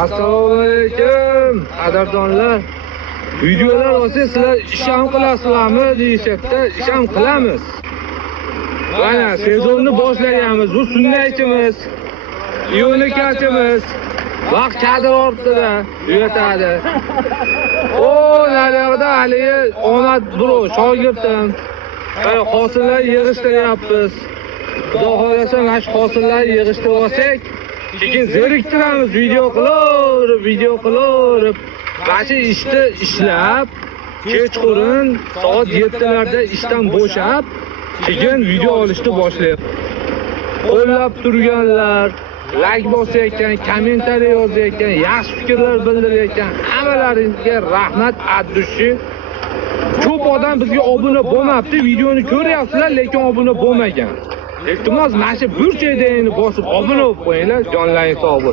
Assalomu alaykum, qadrdonlar. Videolar olsa sizlar ish ham qilasizlarmi deyishadi. Ish ham qilamiz. Mana sezonni boshlaganmiz. Bu sunnatchimiz, yo'likachimiz. Vaqt kadr ortida uyatadi. O, naryoqda haligi Omad bro, shogirdim. Hosillar yig'ishtiryapmiz. Xudo xohlasa mana shu hosillarni yig'ishtirib olsak, keyin zeriktiramiz, video qilib. Mana shu ishni ishlab, kechqurun soat 7larda ishdan bo'shab, keyin video olishni boshlayapmiz. Qo'llab turganlar, like bosayotgan, kommentariy yozayotgan, yaxshi fikrlar bildirayotgan hammalaringizga rahmat, addushi. Ko'p odam bizga obuna bo'lmabdi, videoni ko'ryapsizlar, lekin obuna bo'lmagan. Iltimos mana shu burchakni bosib obuna bo'lib qo'yinglar, jonlaring sog' bo'lsin.